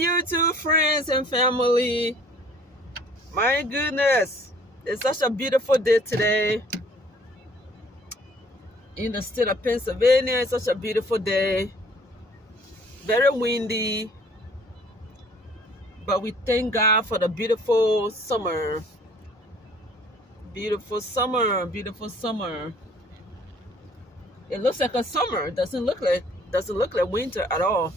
YouTube friends and family. My goodness, it's such a beautiful day today in the state of Pennsylvania. It's such a beautiful day. Very windy, but we thank God for the beautiful summer. Beautiful summer, beautiful summer. It looks like a summer. It doesn't look like winter at all.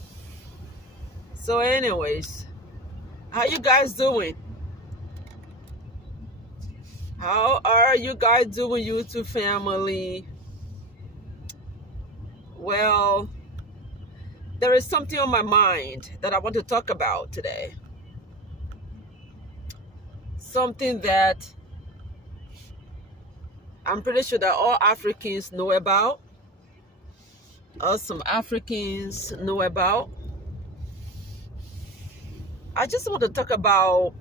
So anyways, how you guys doing? How are you guys doing, YouTube family? Well, there is something on my mind that I want to talk about today. Something that I'm pretty sure that all Africans know about, or some Africans know about. I just want to talk about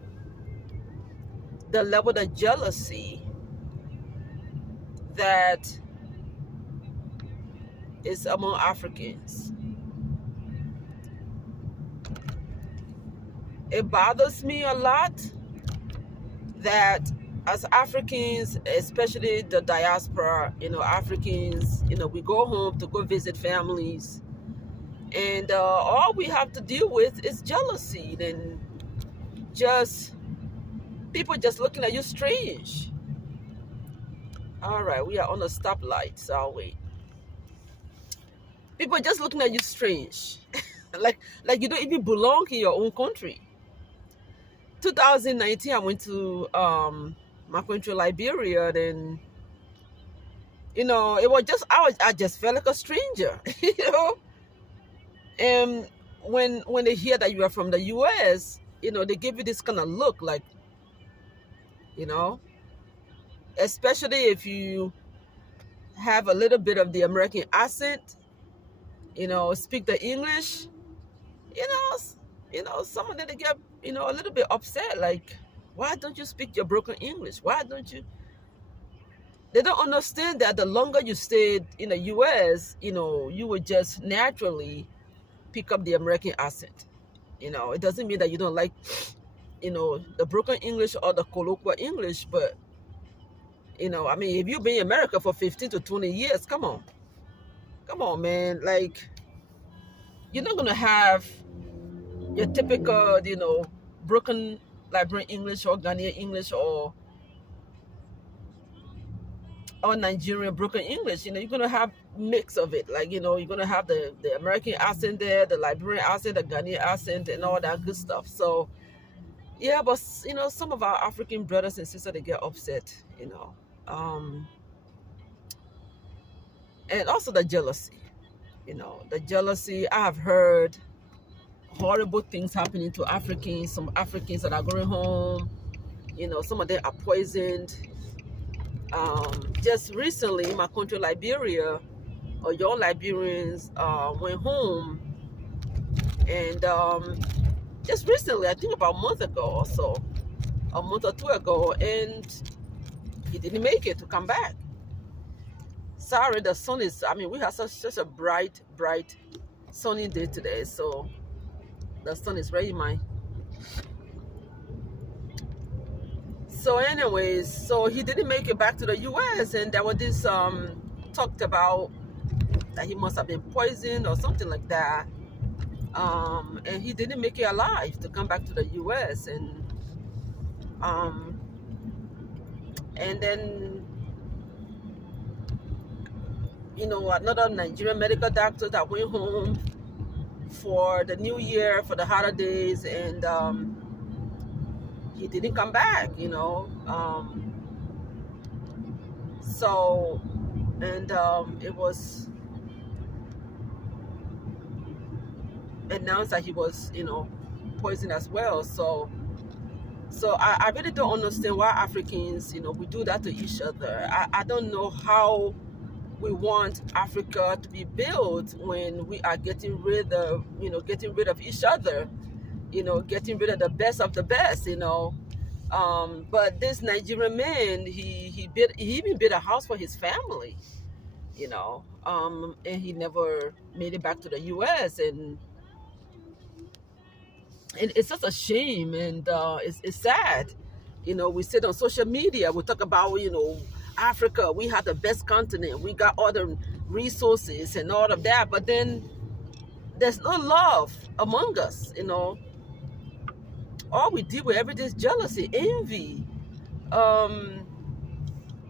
the level of jealousy that is among Africans. It bothers me a lot that as Africans, especially the diaspora, Africans, we go home to go visit families, and all we have to deal with is jealousy and just people just looking at you strange. All right, we are on a stoplight, so I'll wait. People just looking at you strange, like you don't even belong in your own country. 2019, I went to my country, Liberia, and it was just I just felt like a stranger, And when they hear that you are from the U.S., they give you this kind of look, like, you know, especially if you have a little bit of the American accent, speak the English, you know, some of them they get, a little bit upset, like, why don't you speak your broken English? Why don't you? They don't understand that the longer you stayed in the U.S., you would just naturally pick up the American accent. It doesn't mean that you don't like, the broken English or the colloquial English, but, I mean, if you've been in America for 15 to 20 years, come on, man. Like, you're not going to have your typical, broken Liberian English or Ghanaian English or Nigerian broken English. You're going to have mix of it. Like, you're going to have the American accent there, the Liberian accent, the Ghanaian accent, and all that good stuff. So, yeah, but, some of our African brothers and sisters, they get upset, and also the jealousy, the jealousy. I have heard horrible things happening to Africans, some Africans that are going home, some of them are poisoned. Just recently in my country, Liberia, young Liberians went home, and just recently, I think about a month ago or so, a month or two ago, and he didn't make it to come back. Sorry, the sun is, we have such a bright sunny day today, so the sun is very mine. So anyways, so he didn't make it back to the US, and there was this talked about that he must have been poisoned or something like that, and he didn't make it alive to come back to the US, and then another Nigerian medical doctor that went home for the new year, for the holidays, and he didn't come back, so, and it was announced that he was, poisoned as well. So I really don't understand why Africans, we do that to each other. I don't know how we want Africa to be built when we are getting rid of each other, getting rid of the best of the best, but this Nigerian man, he even built a house for his family, and he never made it back to the US, and And it's just a shame, and it's sad. We sit on social media, we talk about, Africa, we have the best continent, we got all the resources and all of that, but then there's no love among us. All we deal with every day is jealousy, envy. um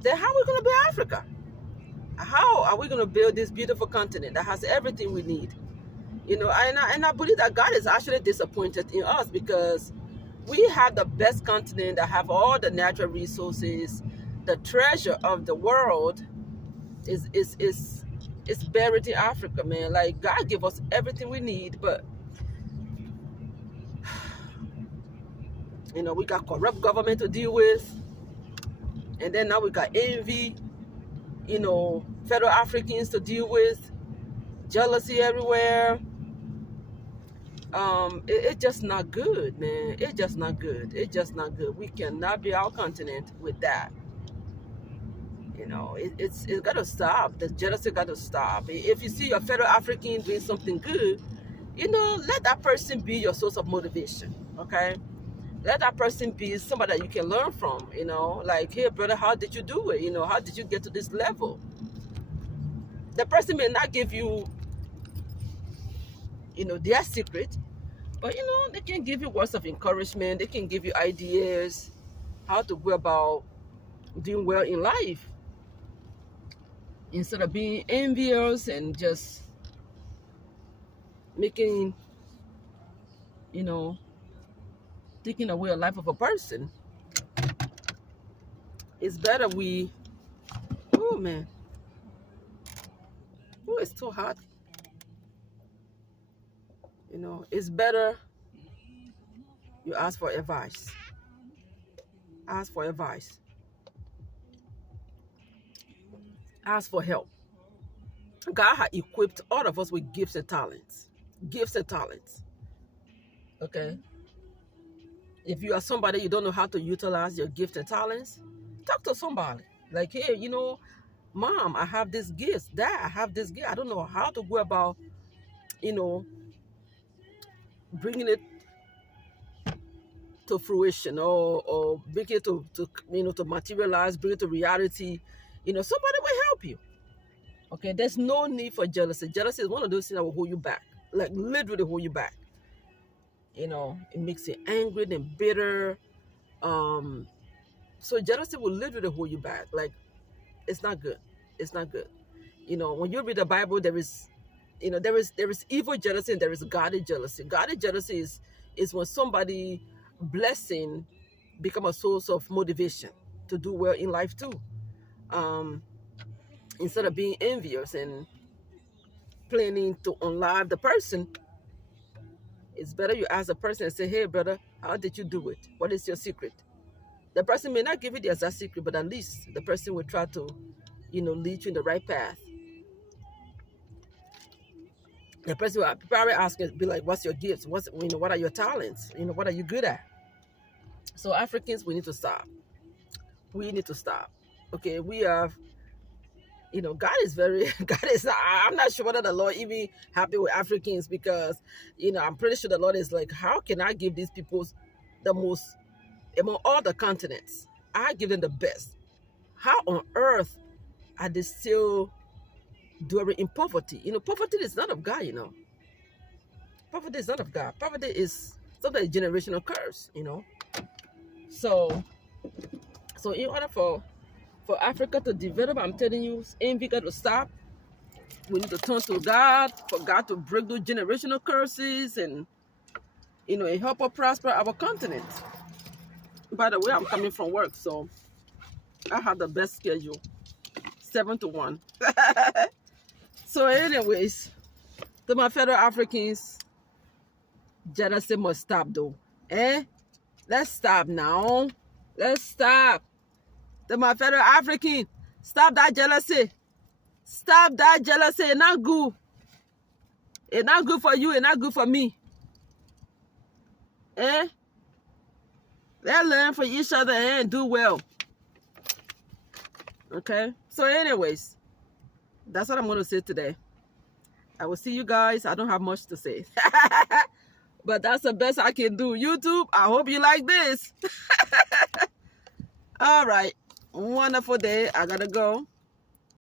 then how are we going to build Africa? How are we going to build this beautiful continent that has everything we need? And I believe that God is actually disappointed in us, because we have the best continent that have all the natural resources. The treasure of the world is buried in Africa, man. Like, God give us everything we need, but we got corrupt government to deal with, and then now we got envy, fellow Africans to deal with, jealousy everywhere. It's just not good, man. It's just not good. It's just not good. We cannot be our continent with that. It's got to stop. The jealousy got to stop. If you see your fellow African doing something good, let that person be your source of motivation. Okay, let that person be somebody that you can learn from. Like, hey brother, how did you do it? How did you get to this level? The person may not give you, their secret, but they can give you words of encouragement. They can give you ideas how to go about doing well in life, instead of being envious and just making, taking away a life of a person. It's better oh man, it's too hot. It's better you ask for advice. Ask for advice. Ask for help. God has equipped all of us with gifts and talents. Gifts and talents. Okay? If you are somebody you don't know how to utilize your gifts and talents, talk to somebody. Like, hey, mom, I have this gift. Dad, I have this gift. I don't know how to go about, bringing it to fruition, or bring it to materialize, bring it to reality. Somebody will help you. Okay, there's no need for jealousy. Jealousy is one of those things that will hold you back, like literally hold you back. It makes you angry and bitter. So jealousy will literally hold you back. Like, it's not good. It's not good. When you read the Bible, there is evil jealousy and there is godly jealousy. Godly jealousy is when somebody blessing become a source of motivation to do well in life too. Instead of being envious and planning to unlive the person, it's better you ask the person and say, hey brother, how did you do it? What is your secret? The person may not give you the exact secret, but at least the person will try to, lead you in the right path. The person will probably ask you, be like, what's your gifts? What are your talents? What are you good at? So Africans, we need to stop. We need to stop. Okay, we have, God is I'm not sure whether the Lord even happy with Africans, because, I'm pretty sure the Lord is like, how can I give these people the most, among all the continents? I give them the best. How on earth are they still dwelling in poverty? Poverty is not of God, Poverty is not of God. Poverty is something generational curse, So in order for Africa to develop, I'm telling you, envy got to stop. We need to turn to God, for God to break those generational curses and, and help us prosper our continent. By the way, I'm coming from work, so I have the best schedule, 7 to 1. So anyways, to my fellow Africans, jealousy must stop though. Let's stop now. Let's stop. To my fellow African, stop that jealousy. Stop that jealousy. It's not good. It's not good for you. It's not good for me. Let's learn from each other and do well. Okay? So anyways, that's what I'm going to say today. I will see you guys. I don't have much to say. But that's the best I can do. YouTube, I hope you like this. All right. Wonderful day. I gotta go.